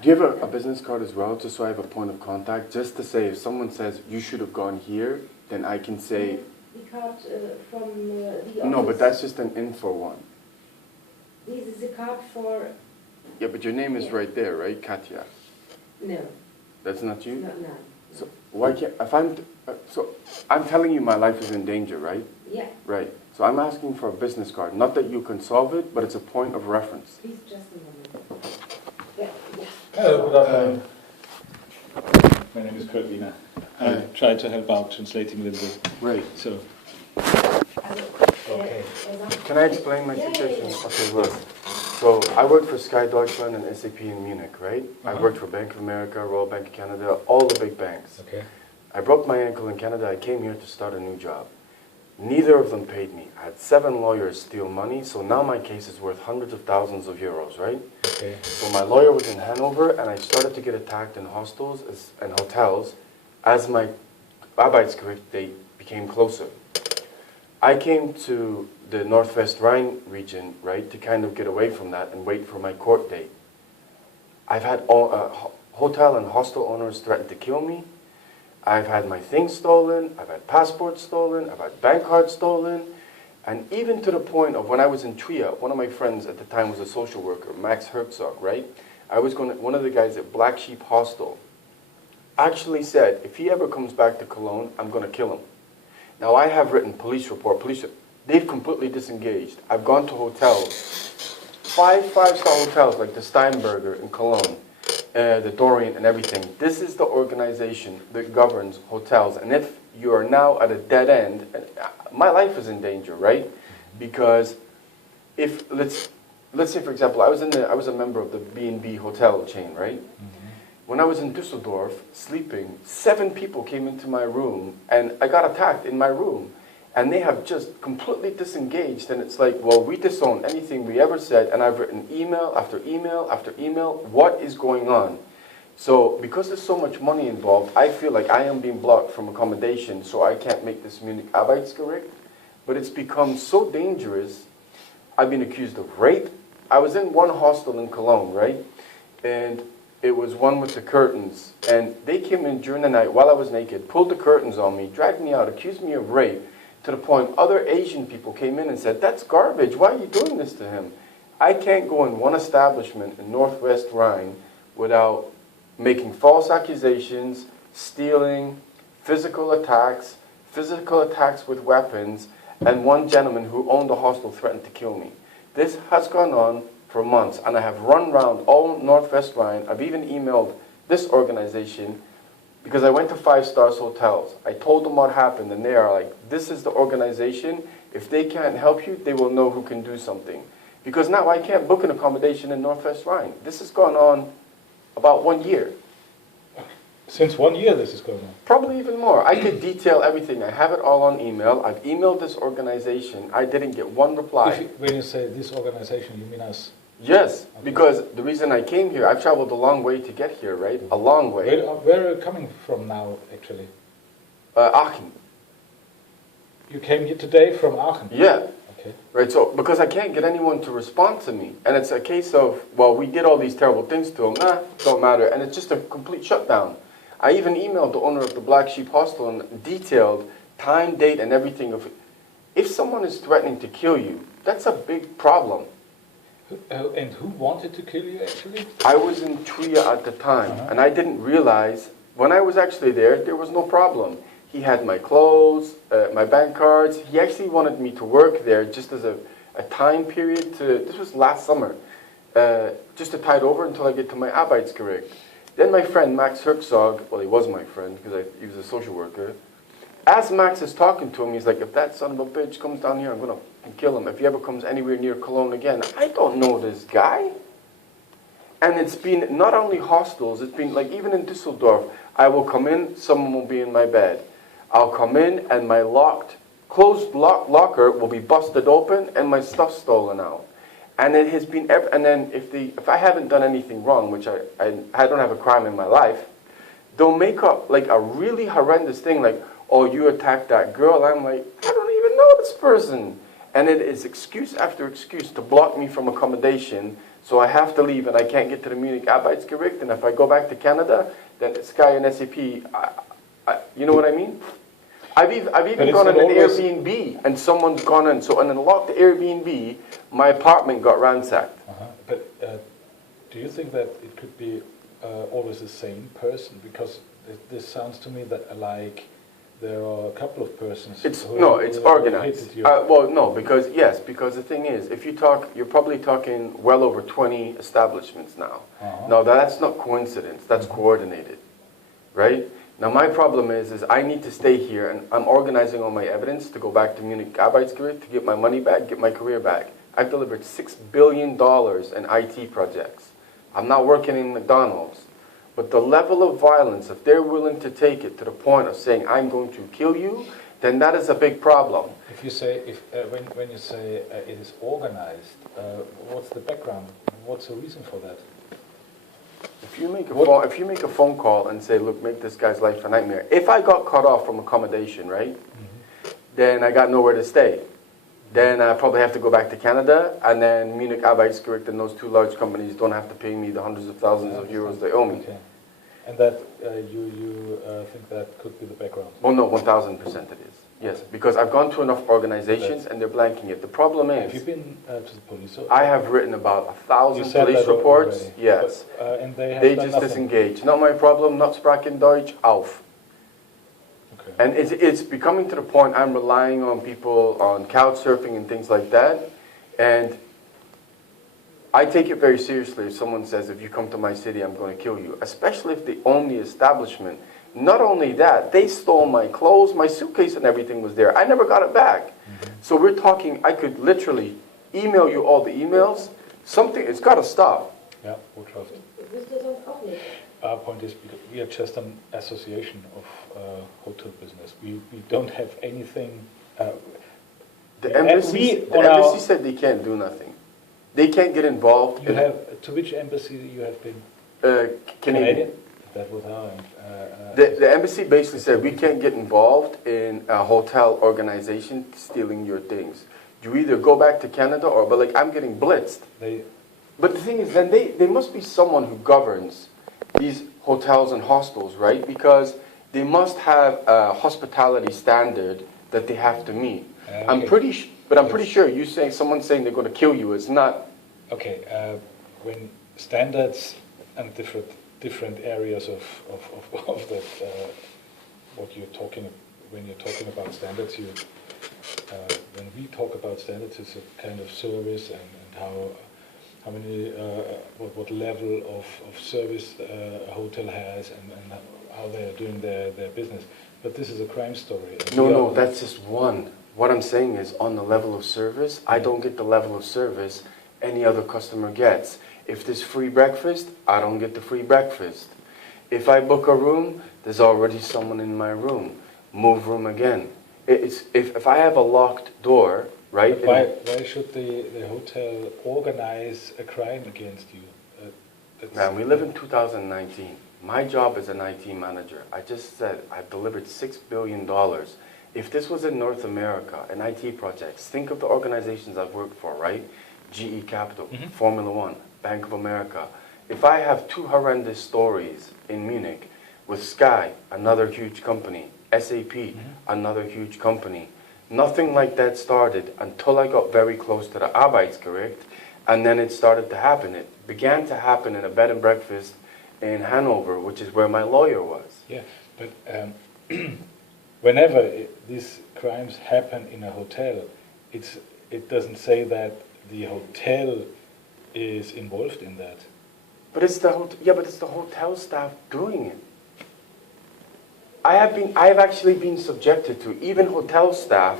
Do you have a business card as well, just so I have a point of contact, just to say if someone says you should have gone here, then I can say. The card from the office. No, but that's just an info one. This is a card for. Yeah, but your name is right there, right, Katya? No. That's not you? Not now. So why can't if I'm telling you my life is in danger, right? Yeah. Right. So I'm asking for a business card. Not that you can solve it, but it's a point of reference. Please just a moment. Yeah. Hello, good afternoon. My name is Kurt Wiener. I tried to help out translating a little bit. Right. So. Okay. Can I explain my situation? Okay, look. So I worked for Sky Deutschland and SAP in Munich, right? I worked for Bank of America, Royal Bank of Canada, all the big banks. Okay. I broke my ankle in Canada. I came here to start a new job. Neither of them paid me. I had 7 lawyers steal money, so now my case is worth hundreds of thousands of euros, right? Okay. So my lawyer was in Hanover, and I started to get attacked in hostels and hotels as my Arbeitsgericht date became closer. I came to the Northwest Rhine region, right, to kind of get away from that and wait for my court date. I've had hotel and hostel owners threaten to kill me. I've had my things stolen, I've had passports stolen, I've had bank cards stolen, and even to the point of when I was in Trier, one of my friends at the time was a social worker, Max Herzog, right? One of the guys at Black Sheep Hostel actually said, if he ever comes back to Cologne, I'm going to kill him. Now I have written police report, they've completely disengaged. I've gone to hotels, 5-star hotels like the Steinberger in Cologne, the Dorian and everything. This is the organization that governs hotels. And if you are now at a dead end, my life is in danger, right? Because if, let's say for example, I was a member of the B&B hotel chain, right? When I was in Düsseldorf sleeping, 7 people came into my room and I got attacked in my room. And they have just completely disengaged, and it's like, well, we disown anything we ever said, and I've written email after email after email. What is going on? So because there's so much money involved, I feel like I am being blocked from accommodation, so I can't make this Munich Arbeitsgericht. But it's become so dangerous. I've been accused of rape. I was in one hostel in Cologne, right? And it was one with the curtains. And they came in during the night while I was naked, pulled the curtains on me, dragged me out, accused me of rape. To the point, other Asian people came in and said, that's garbage, why are you doing this to him? I can't go in one establishment in Northwest Rhine without making false accusations, stealing, physical attacks with weapons, and one gentleman who owned the hostel threatened to kill me. This has gone on for months, and I have run around all Northwest Rhine. I've even emailed this organization, because I went to 5-star hotels. I told them what happened, and they are like, this is the organization. If they can't help you, they will know who can do something. Because now I can't book an accommodation in Northwest Rhine. This has gone on about 1 year. Since 1 year this is going on? Probably even more. I could detail everything. I have it all on email. I've emailed this organization. I didn't get one reply. When you say this organization, you mean us? Yes, okay. Because the reason I came here, I've traveled a long way to get here, right? A long way. Where are you coming from now, actually? Aachen. You came here today from Aachen? Yeah. Okay. Right, so because I can't get anyone to respond to me. And it's a case of, well, we did all these terrible things to him. Nah, don't matter. And it's just a complete shutdown. I even emailed the owner of the Black Sheep Hostel and detailed time, date, and everything of it. If someone is threatening to kill you, that's a big problem. And who wanted to kill you, actually? I was in Trier at the time, and I didn't realize, when I was actually there was no problem. He had my clothes, my bank cards. He actually wanted me to work there just as a time period this was last summer, just to tide over until I get to my Arbeitsgericht. Then my friend Max Herzog, well, he was my friend because he was a social worker. As Max is talking to him, he's like, if that son of a bitch comes down here, I'm going to kill him. If he ever comes anywhere near Cologne again, I don't know this guy. And it's been not only hostels, it's been like even in Düsseldorf, I will come in, someone will be in my bed. I'll come in and my closed locker will be busted open and my stuff stolen out. And it has been, and then if I haven't done anything wrong, which I don't have a crime in my life, they'll make up like a really horrendous thing like, oh, you attacked that girl. I'm like, I don't even know this person. And it is excuse after excuse to block me from accommodation So I have to leave and I can't get to the Munich Arbeitsgericht. And if I go back to Canada, then Sky and SAP, you know what I mean? I've even it's gone on not an always- Airbnb and someone's gone in. So in a locked Airbnb, my apartment got ransacked. But do you think that it could be always the same person? Because this sounds to me that like there are a couple of persons. It's who it's organized. hated you. Well, no, because the thing is, if you talk, you're probably talking well over 20 establishments now. Now that's not coincidence. That's coordinated, right? Now my problem is I need to stay here, and I'm organizing all my evidence to go back to Munich Arbeitsgericht to get my money back, get my career back. I've delivered $6 billion in IT projects. I'm not working in McDonald's. But the level of violence, if they're willing to take it to the point of saying, I'm going to kill you, then that is a big problem. If you say, when you say it is organized, what's the background? What's the reason for that? If you make a phone call and say, look, make this guy's life a nightmare. If I got cut off from accommodation, right, then I got nowhere to stay. Then I probably have to go back to Canada, and then Munich Arbeitsgericht and those two large companies don't have to pay me the hundreds of thousands of euros they owe me. Okay. And that you think that could be the background? Well, no, 1,000% it is. Yes, because I've gone to enough organizations and they're blanking it. The problem Have you is, been to the police? I have written about 1,000 You said police that reports. already. Yes. But, and they have They done just nothing. disengage. Not my problem, not sprachen Deutsch, auf. Okay. And it's becoming to the point I'm relying on people on couch surfing and things like that. And I take it very seriously if someone says, if you come to my city, I'm going to kill you. Especially if they own the establishment. Not only that, they stole my clothes, my suitcase and everything was there. I never got it back. So we're talking, I could literally email you all the emails. Something, it's got to stop. Yeah, Botschaft. Wüsste sonst auch nicht. Our point is we are just an association of hotel business. We don't have anything. The And embassy, we, on our- said they can't do nothing. They can't get involved You in have to which embassy you have been? Canadian. That was our. The embassy basically said we can't get involved in a hotel organization stealing your things. You either go back to Canada or, but like I'm getting blitzed. But the thing is, then there must be someone who governs these hotels and hostels, right? Because they must have a hospitality standard that they have to meet. I'm pretty sure you saying someone saying they're going to kill you is not. Okay, when standards and different areas of that, what you're talking, when you're talking about standards, when we talk about standards, it's a kind of service and how many, what level of service a hotel has and how they are doing their business. But this is a crime story. No, that's just one. What I'm saying is on the level of service, I don't get the level of service any other customer gets. If there's free breakfast, I don't get the free breakfast. If I book a room, there's already someone in my room. Move room again. If I have a locked door, right? Why should the hotel organize a crime against you? Man, we live in 2019. My job is an IT manager. I just said I've delivered $6 billion. If this was in North America, an IT projects, think of the organizations I've worked for, right? GE Capital, Formula One, Bank of America. If I have two horrendous stories in Munich with Sky, another huge company, SAP, another huge company, nothing like that started until I got very close to the Arbeitsgericht, and then it started to happen. It began to happen in a bed and breakfast in Hanover, which is where my lawyer was. Yeah, but whenever these crimes happen in a hotel, it doesn't say that the hotel is involved in that. But it's the hotel staff doing it. I have actually been subjected to even hotel staff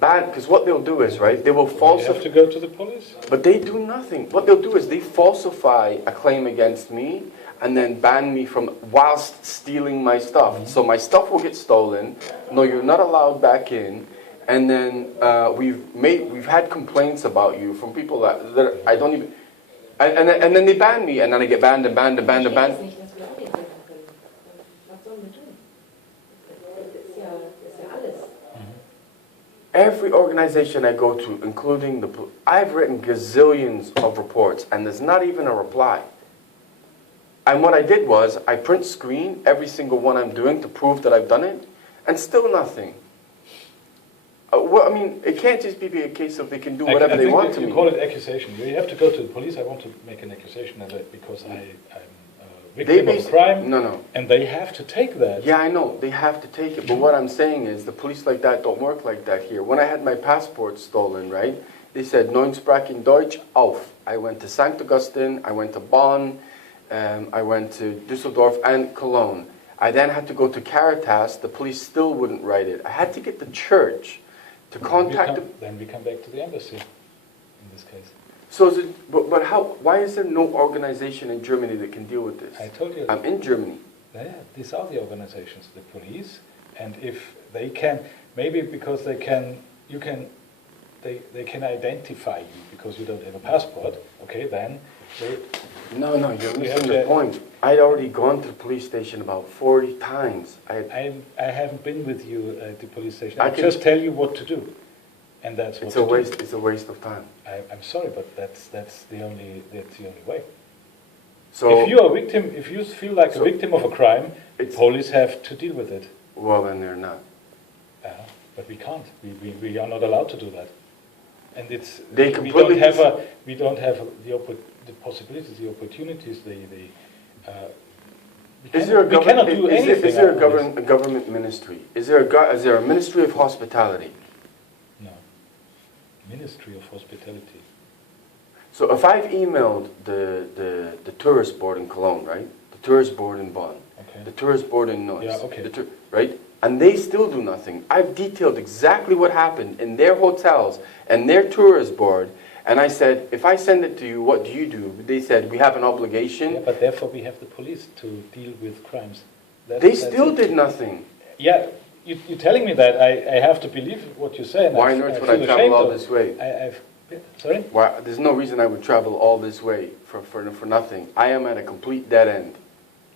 ban, because what they'll do is, right, they will You falsify. have to go to the police. But they do nothing. What they'll do is they falsify a claim against me and then ban me from whilst stealing my stuff. So my stuff will get stolen. No, you're not allowed back in. And then we've had complaints about you from people that I don't even. And then they ban me, and then I get banned and banned and banned and banned. Ich verstehe das nicht, dass wir auch jetzt helfen können. Was sollen wir tun? Das ist ja alles. Every organization I go to, including I've written gazillions of reports, and there's not even a reply. And what I did was, I print screen every single one I'm doing to prove that I've done it, and still nothing. Well, I mean, it can't just be a case of they can do whatever they want to me. You call it accusation. You have to go to the police. I want to make an accusation of it because I'm a victim of a crime. No. And they have to take that. Yeah, I know. They have to take it. But what I'm saying is the police like that don't work like that here. When I had my passport stolen, right, they said, "Neun Sprachen Deutsch, auf." I went to St. Augustine, I went to Bonn, I went to Düsseldorf and Cologne. I then had to go to Caritas. The police still wouldn't write it. I had to get the church to contact them. Then we come back to the embassy in this case. So, is it, but how? Why is there no organization in Germany that can deal with this? I told you. I'm in Germany. Yeah, these are the organizations, the police, and if they can, maybe because they can identify you because you don't have a passport. Okay, then they. No, you're missing the point. I'd already gone to the police station about 40 times. I haven't been with you at the police station. I just tell you what to do, and that's what it's a waste. It's a waste of time. I'm sorry, but that's the only way. So if you are a victim, if you feel like a victim of a crime, police have to deal with it. Well, then they're not. But we can't. We are not allowed to do that. And it's they we don't have the possibilities, the opportunities. We cannot do anything. Is there a government ministry? Is there a ministry of hospitality? No. Ministry of hospitality. So if I've emailed the tourist board in Cologne, right? The tourist board in Bonn, okay. the tourist board in Neuss, yeah, okay. Right? And they still do nothing. I've detailed exactly what happened in their hotels and their tourist board. And I said, if I send it to you, what do you do? They said, we have an obligation. Yeah, but therefore we have the police to deal with crimes. They still did nothing. Yeah, you're telling me that. I have to believe what you say. And why on earth would I travel all this way? Sorry? Why, there's no reason I would travel all this way for nothing. I am at a complete dead end.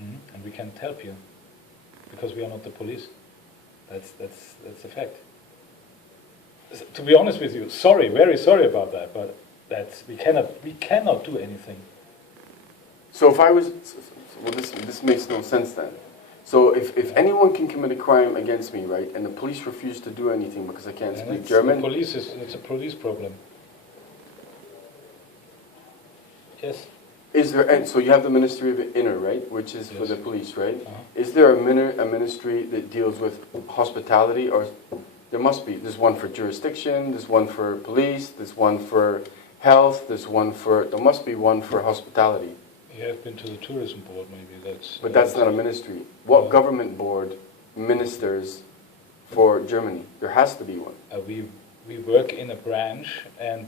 Mm-hmm. And we can't help you because we are not the police. That's a fact. To be honest with you, sorry, very sorry about that, but we cannot do anything. So if I was, well, this makes no sense then. So if anyone can commit a crime against me, right, and the police refuse to do anything because I can't speak German, it's a police problem. Yes. Is there? And so you have the Ministry of Inner, right, which is for the police, right? Is there a ministry that deals with hospitality, or there must be? There's one for jurisdiction. There's one for police. There's one for health. There must be one for hospitality. You have been to the tourism board, maybe that's. But that's not a ministry. What government board ministers for Germany? There has to be one. We work in a branch, and